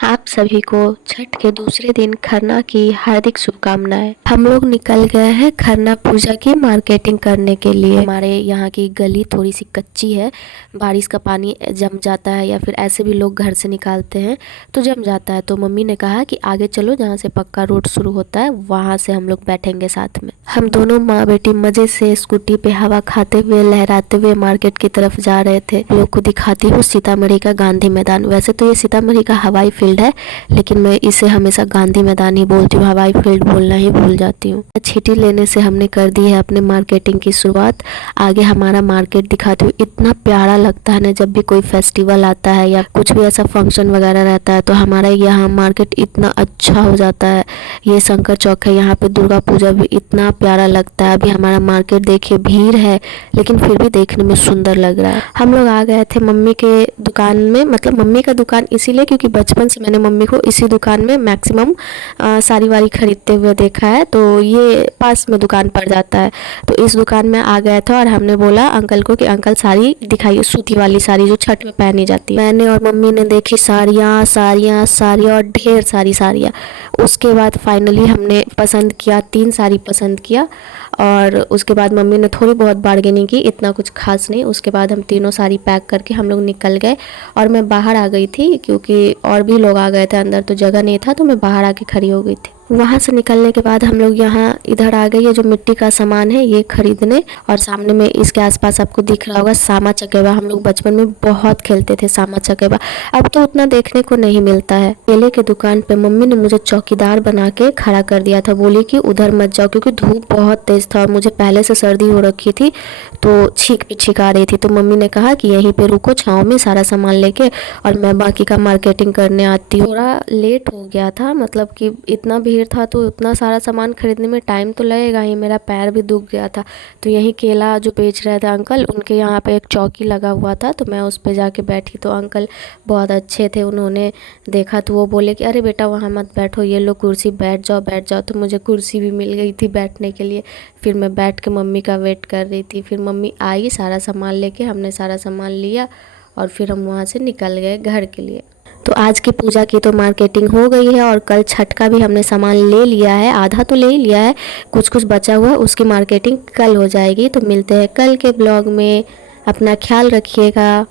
आप सभी को छठ के दूसरे दिन खरना की हार्दिक शुभकामनाएं। हम लोग निकल गए हैं खरना पूजा की मार्केटिंग करने के लिए। हमारे यहाँ की गली थोड़ी सी कच्ची है, बारिश का पानी जम जाता है या फिर ऐसे भी लोग घर से निकालते हैं तो जम जाता है। तो मम्मी ने कहा कि आगे चलो, जहाँ से पक्का रोड शुरू होता है वहाँ से हम लोग बैठेंगे साथ में। हम दोनों माँ बेटी मजे से स्कूटी पे हवा खाते हुए लहराते हुए मार्केट की तरफ जा रहे थे। लोग को दिखाती हूँ सीतामढ़ी का गांधी मैदान। वैसे तो ये सीतामढ़ी का हवाई फील्ड है, लेकिन मैं इसे हमेशा गांधी मैदान ही बोलती हूँ, हवाई फील्ड बोलना ही भूल जाती हूँ। छुट्टी लेने से हमने कर दी है अपने मार्केटिंग की शुरुआत। आगे हमारा मार्केट दिखाती हूँ। इतना प्यारा लगता है ना, जब भी कोई फेस्टिवल आता है या कुछ भी ऐसा फंक्शन वगैरह रहता है तो हमारा यहाँ मार्केट इतना अच्छा हो जाता है। ये शंकर चौक है, यहाँ पे दुर्गा पूजा भी इतना प्यारा लगता है। अभी हमारा मार्केट देखिए, भीड़ है लेकिन फिर भी देखने में सुंदर लग रहा है। हम लोग आ गए थे मम्मी के दुकान में, मतलब मम्मी का दुकान इसीलिए क्योंकि बचपन से मैंने मम्मी को इसी दुकान में मैक्सिमम साड़ी वाड़ी खरीदते हुए देखा है, तो ये पास में दुकान पड़ जाता है। तो इस दुकान में आ गया था और हमने बोला अंकल को कि अंकल साड़ी दिखाइए, सूती वाली साड़ी जो छठ में पहनी जाती है। मैंने और मम्मी ने देखी साड़ियाँ साड़ियाँ साड़ियाँ और ढेर सारी साड़ियाँ। उसके बाद फाइनली हमने पसंद किया, 3 साड़ी पसंद किया और उसके बाद मम्मी ने थोड़ी बहुत बार्गेनिंग की, इतना कुछ खास नहीं। उसके बाद हम तीनों साड़ी पैक करके हम लोग निकल गए और मैं बाहर आ गई थी क्योंकि और भी लोग आ गए थे, अंदर तो जगह नहीं था, तो मैं बाहर आके खड़ी हो गई थी। वहाँ से निकलने के बाद हम लोग यहाँ इधर आ गए, ये जो मिट्टी का सामान है ये खरीदने। और सामने में इसके आसपास आपको दिख रहा होगा सामा चकेवा। हम लोग बचपन में बहुत खेलते थे सामा चकेवा, अब तो उतना देखने को नहीं मिलता है। केले के दुकान पे मम्मी ने मुझे चौकीदार बना के खड़ा कर दिया था, बोली कि उधर मत जाओ क्योंकि धूप बहुत तेज था और मुझे पहले से सर्दी हो रखी थी तो छींक भी छींक आ रही थी। तो मम्मी ने कहा कि यहीं पे रुको छाँव में सारा सामान लेके और मैं बाकी का मार्केटिंग करने आती हूँ। थोड़ा लेट हो गया था, मतलब कि इतना भीड़ था तो उतना सारा सामान खरीदने में टाइम तो लगेगा ही। मेरा पैर भी दुख गया था, तो यही केला जो बेच रहे थे अंकल, उनके यहाँ पे एक चौकी लगा हुआ था तो मैं उस पे जाके बैठी। तो अंकल बहुत अच्छे थे, उन्होंने देखा तो वो बोले कि अरे बेटा वहाँ मत बैठो, ये लो कुर्सी, बैठ जाओ बैठ जाओ। तो मुझे कुर्सी भी मिल गई थी बैठने के लिए। फिर मैं बैठ के मम्मी का वेट कर रही थी। फिर मम्मी आई सारा सामान लेके, हमने सारा सामान लिया और फिर हम वहाँ से निकल गए घर के लिए। तो आज की पूजा की तो मार्केटिंग हो गई है और कल छठ का भी हमने सामान ले लिया है, आधा तो ले ही लिया है, कुछ कुछ बचा हुआ है, उसकी मार्केटिंग कल हो जाएगी। तो मिलते हैं कल के ब्लॉग में, अपना ख्याल रखिएगा।